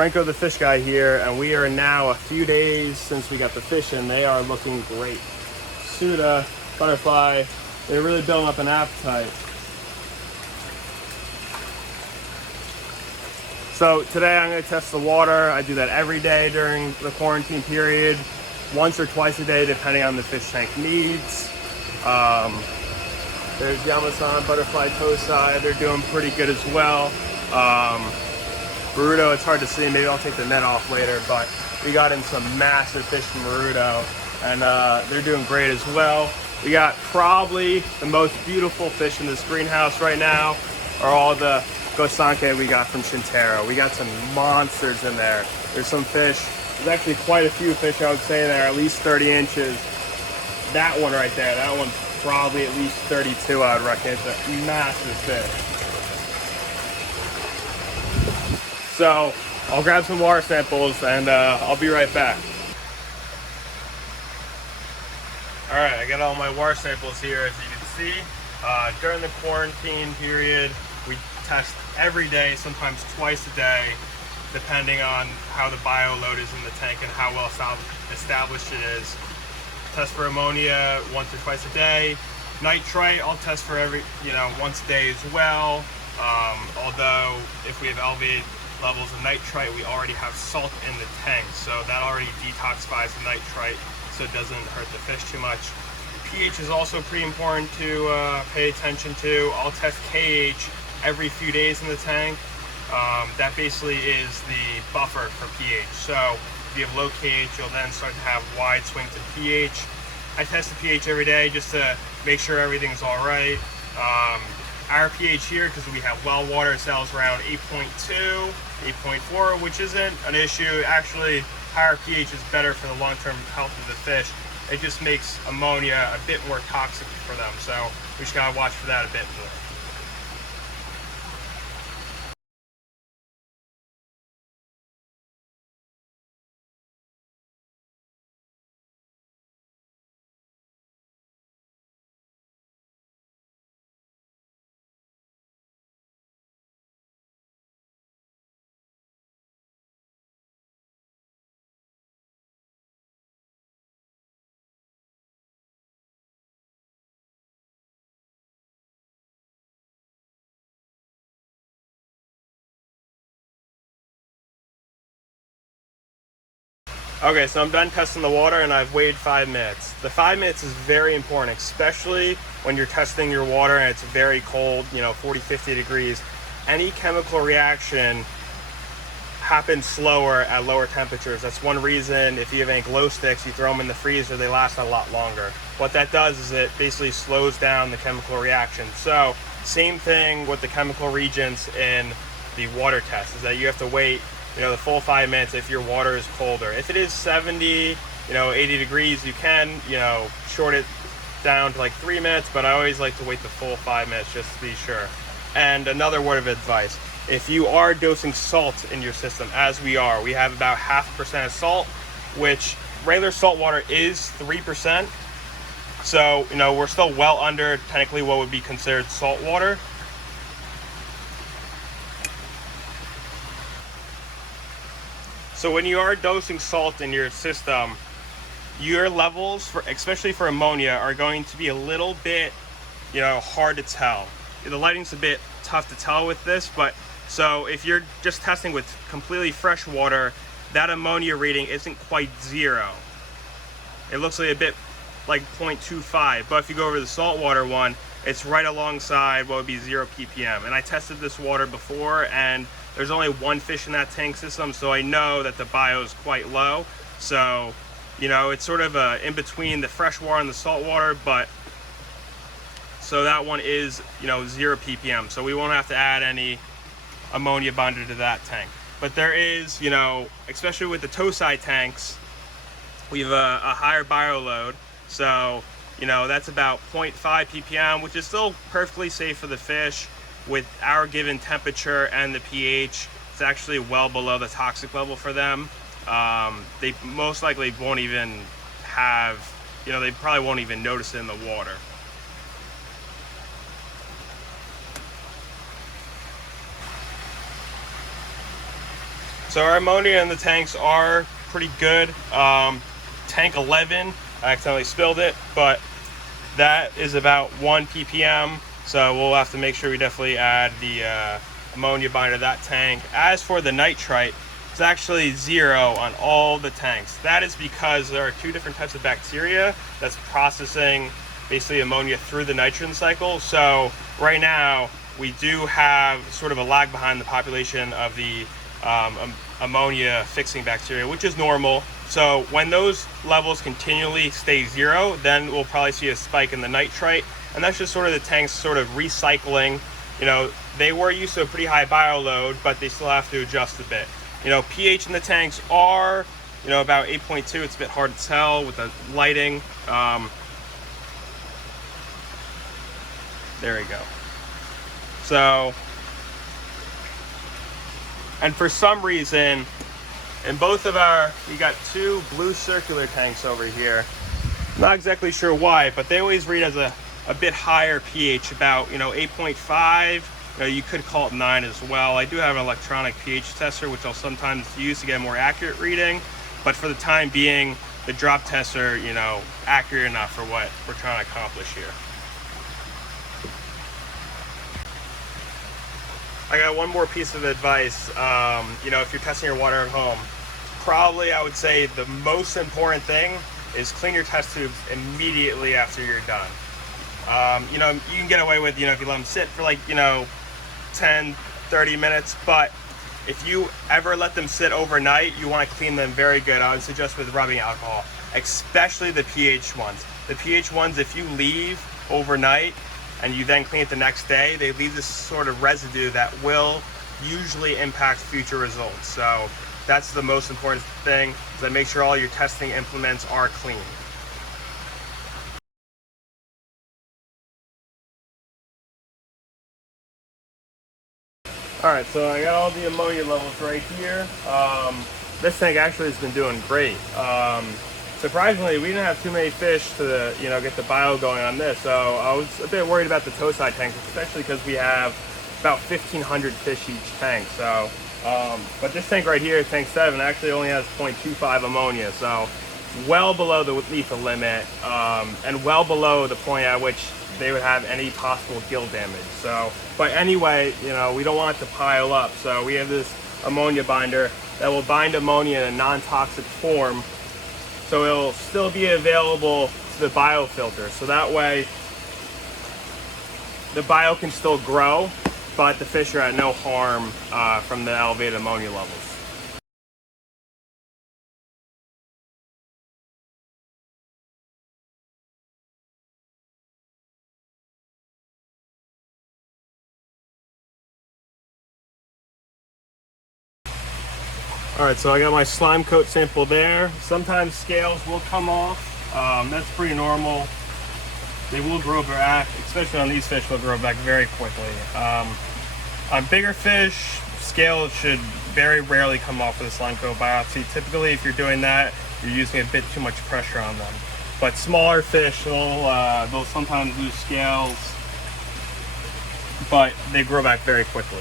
Franco the fish guy here, and we are now a few days since we got the fish in. They are looking great. Suda, butterfly, they're really building up an appetite. So today I'm going to test the water. I do that every day during the quarantine period, once or twice a day depending on the fish tank needs. There's Yamasan, butterfly, tosai, they're doing pretty good as well. Marudo, it's hard to see, maybe I'll take the net off later, but we got in some massive fish from Marudo, and they're doing great as well. We got probably the most beautiful fish in this greenhouse right now are all the Gosanke we got from Shintaro. We got some monsters in there. There's some fish, there's actually quite a few fish I would say that are at least 30 inches. That one right there, that one's probably at least 32, I would reckon. It's a massive fish. So I'll grab some water samples and I'll be right back. All right, I got all my water samples here, as you can see. During the quarantine period, we test every day, sometimes twice a day, depending on how the bio load is in the tank and how well established it is. Test for ammonia once or twice a day. Nitrite, I'll test for once a day as well. Although if we have elevated levels of nitrite, we already have salt in the tank, so that already detoxifies the nitrite, so it doesn't hurt the fish too much. pH is also pretty important to pay attention to. I'll test KH every few days in the tank. That basically is the buffer for pH. So if you have low KH, you'll then start to have wide swings in pH. I test the pH every day just to make sure everything's all right. Our pH here, because we have well water, settles around 8.2, 8.4, which isn't an issue. Actually, higher pH is better for the long-term health of the fish. It just makes ammonia a bit more toxic for them, so we just gotta watch for that a bit more. Okay, so I'm done testing the water and I've waited 5 minutes. The 5 minutes is very important, especially when you're testing your water and it's very cold, 40, 50 degrees. Any chemical reaction happens slower at lower temperatures. That's one reason if you have any glow sticks, you throw them in the freezer, they last a lot longer. What that does is it basically slows down the chemical reaction. So same thing with the chemical reagents in the water test, is that you have to wait the full 5 minutes if your water is colder. If it is 70, 80 degrees, you can, short it down to like 3 minutes, but I always like to wait the full 5 minutes just to be sure. And another word of advice, if you are dosing salt in your system, as we are, we have about 0.5% of salt, which regular salt water is 3%. So, we're still well under technically what would be considered salt water. So when you are dosing salt in your system, your levels, especially for ammonia, are going to be a little bit, hard to tell. The lighting's a bit tough to tell with this, but so if you're just testing with completely fresh water, that ammonia reading isn't quite 0. It looks like a bit like 0.25, but if you go over the saltwater one, it's right alongside what would be 0 ppm. And I tested this water before, and there's only one fish in that tank system, so I know that the bio is quite low. So, it's sort of in between the fresh water and the salt water, but so that one is, 0 ppm. So we won't have to add any ammonia binder to that tank. But there is, especially with the tosai tanks, we have a higher bio load. So, that's about 0.5 ppm, which is still perfectly safe for the fish. With our given temperature and the pH, it's actually well below the toxic level for them. They most likely won't even have, they probably won't even notice it in the water. So our ammonia in the tanks are pretty good. Tank 11, I accidentally spilled it, but that is about 1 ppm. So we'll have to make sure we definitely add the ammonia binder to that tank. As for the nitrite, it's actually 0 on all the tanks. That is because there are 2 different types of bacteria that's processing basically ammonia through the nitrogen cycle. So right now we do have sort of a lag behind the population of the ammonia fixing bacteria, which is normal. So when those levels continually stay 0, then we'll probably see a spike in the nitrite, and that's just sort of the tanks sort of recycling. You know, they were used to a pretty high bio load, but they still have to adjust a bit. You know, pH in the tanks are, you know, about 8.2. It's a bit hard to tell with the lighting. There we go. So, and for some reason, in both of we got 2 blue circular tanks over here. Not exactly sure why, but they always read as a bit higher pH, about, you know, 8.5. You know, you could call it 9 as well. I do have an electronic pH tester, which I'll sometimes use to get a more accurate reading. But for the time being, the drop tests are, you know, accurate enough for what we're trying to accomplish here. I got one more piece of advice. You know, if you're testing your water at home, probably I would say the most important thing is clean your test tubes immediately after you're done. You know, you can get away with, you know, if you let them sit for like, you know, 10, 30 minutes, but if you ever let them sit overnight, you want to clean them very good. I would suggest with rubbing alcohol, especially the pH ones. The pH ones, if you leave overnight and you then clean it the next day, they leave this sort of residue that will usually impact future results. So that's the most important thing, is that make sure all your testing implements are clean. All right, so I got all the ammonia levels right here. This tank actually has been doing great. Surprisingly, we didn't have too many fish to, you know, get the bio going on this. So I was a bit worried about the toe side tanks, especially because we have about 1,500 fish each tank. So, but this tank right here, tank 7, actually only has 0.25 ammonia. So well below the lethal limit, and well below the point at which they would have any possible gill damage. So, but anyway, you know, we don't want it to pile up. So we have this ammonia binder that will bind ammonia in a non-toxic form. So it'll still be available to the biofilter. So that way the bio can still grow, but the fish are at no harm from the elevated ammonia levels. All right, so I got my slime coat sample there. Sometimes scales will come off. That's pretty normal. They will grow back, especially on these fish, they'll grow back very quickly. On bigger fish, scales should very rarely come off with a slime coat biopsy. Typically, if you're doing that, you're using a bit too much pressure on them. But smaller fish, they'll sometimes lose scales, but they grow back very quickly.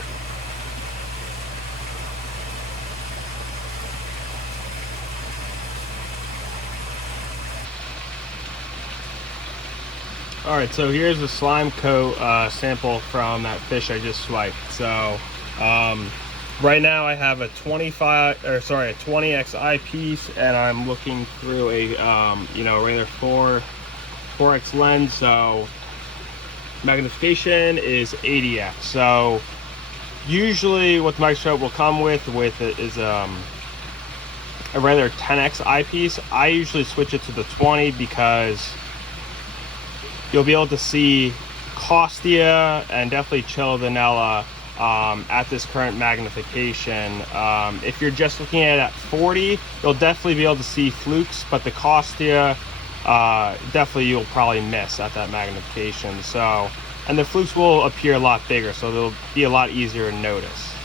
All right, so here's the slime coat sample from that fish I just swiped. So right now I have a 20x eyepiece, and I'm looking through a you know, regular 4x lens. So magnification is 80x. So usually what the microscope will come with it is a regular 10x eyepiece. I usually switch it to the 20 because you'll be able to see Costia and definitely Chilodonella at this current magnification. If you're just looking at it at 40, you'll definitely be able to see flukes, but the Costia definitely you'll probably miss at that magnification. So, and the flukes will appear a lot bigger, so they'll be a lot easier to notice.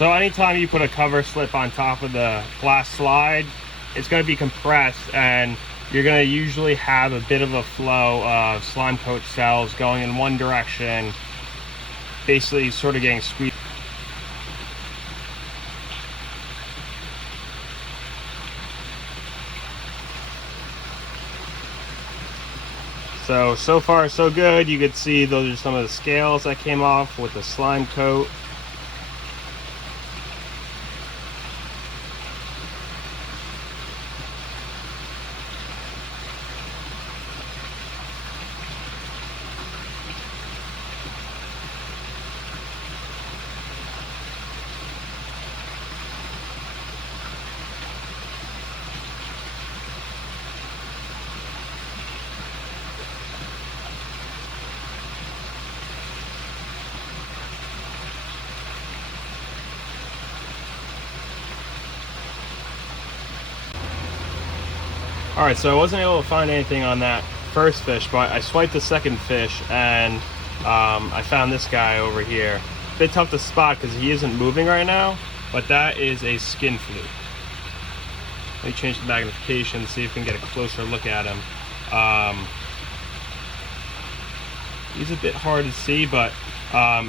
So anytime you put a cover slip on top of the glass slide, it's going to be compressed, and you're going to usually have a bit of a flow of slime coat cells going in one direction, basically sort of getting squeezed. So far so good. You could see those are some of the scales that came off with the slime coat. All right, so I wasn't able to find anything on that first fish, but I swiped the second fish, and I found this guy over here. A bit tough to spot because he isn't moving right now, but that is a skin fluke. Let me change the magnification, see if we can get a closer look at him. He's a bit hard to see, but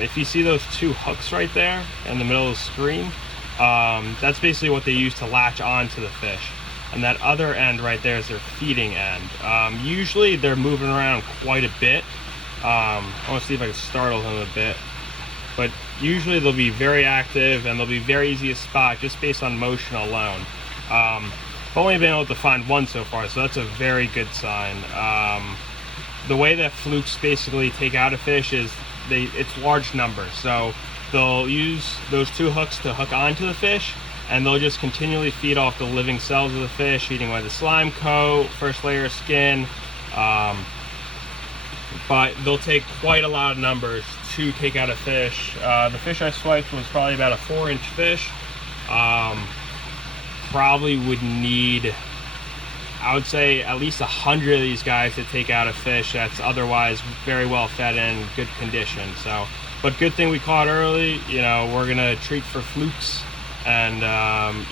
if you see those two hooks right there in the middle of the screen, that's basically what they use to latch onto the fish. And that other end right there is their feeding end. Usually they're moving around quite a bit. I want to see if I can startle him a bit. But usually they'll be very active, and they'll be very easy to spot just based on motion alone. I've only been able to find one so far, so that's a very good sign. The way that flukes basically take out a fish is it's large numbers. So they'll use those two hooks to hook onto the fish, and they'll just continually feed off the living cells of the fish, eating away the slime coat, first layer of skin. But they'll take quite a lot of numbers to take out a fish. The fish I swiped was probably about a 4-inch fish. Probably would need, I would say, at least 100 of these guys to take out a fish that's otherwise very well fed and good condition. So, but good thing we caught early. You know, we're gonna treat for flukes. And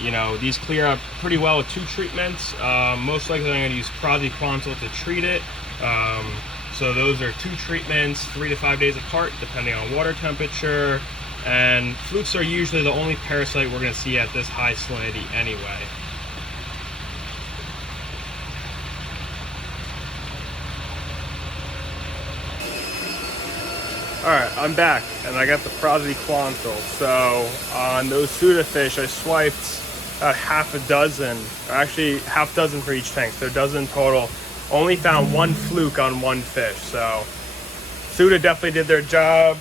you know, these clear up pretty well with 2 treatments. Most likely I'm going to use praziquantel to treat it. So those are 2 treatments, 3 to 5 days apart, depending on water temperature. And flukes are usually the only parasite we're going to see at this high salinity anyway. Alright, I'm back, and I got the praziquantel. So on those Suda fish, I swiped about half a dozen, or actually half dozen for each tank, so a dozen total. Only found 1 fluke on 1 fish. So Suda definitely did their job,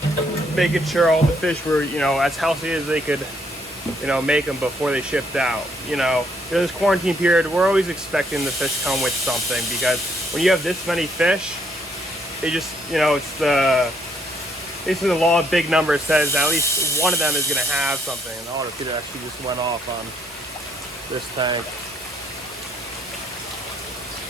making sure all the fish were, you know, as healthy as they could, you know, make them before they shipped out. You know, during this quarantine period, we're always expecting the fish come with something, because when you have this many fish, it just, you know, it's basically the law of big numbers says that at least one of them is going to have something. And the auto feeder actually just went off on this tank.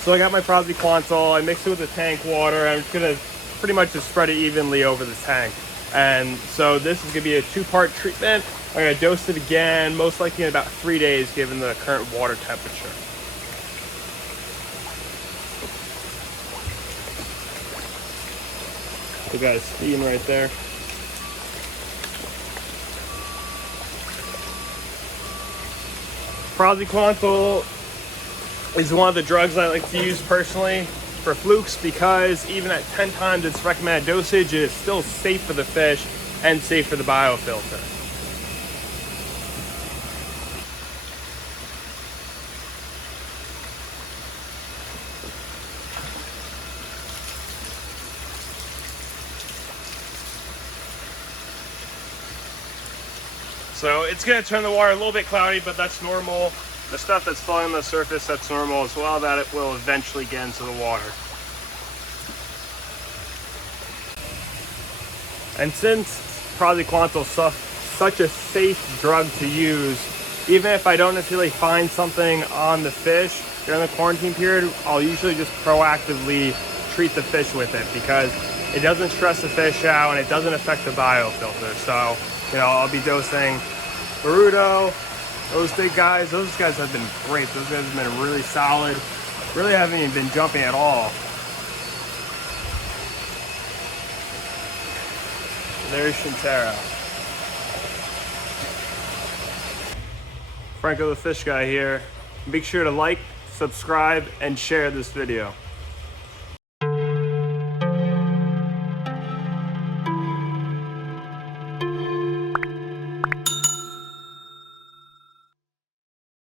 So I got my praziquantel, I mixed it with the tank water. I'm just going to pretty much just spread it evenly over the tank. And so this is going to be a 2-part treatment. I'm going to dose it again, most likely in about 3 days, given the current water temperature. We got a steam right there. Praziquantel is one of the drugs I like to use personally for flukes, because even at 10 times its recommended dosage, it is still safe for the fish and safe for the biofilter. So it's going to turn the water a little bit cloudy, but that's normal. The stuff that's falling on the surface, that's normal as well, that it will eventually get into the water. And since praziquantel is such a safe drug to use, even if I don't necessarily find something on the fish during the quarantine period, I'll usually just proactively treat the fish with it, because it doesn't stress the fish out and it doesn't affect the biofilter. So, you know, I'll be dosing Baruto, those big guys, those guys have been great. Those guys have been really solid. Really haven't even been jumping at all. There's Shintaro. Franco the Fish Guy here. Make sure to like, subscribe, and share this video.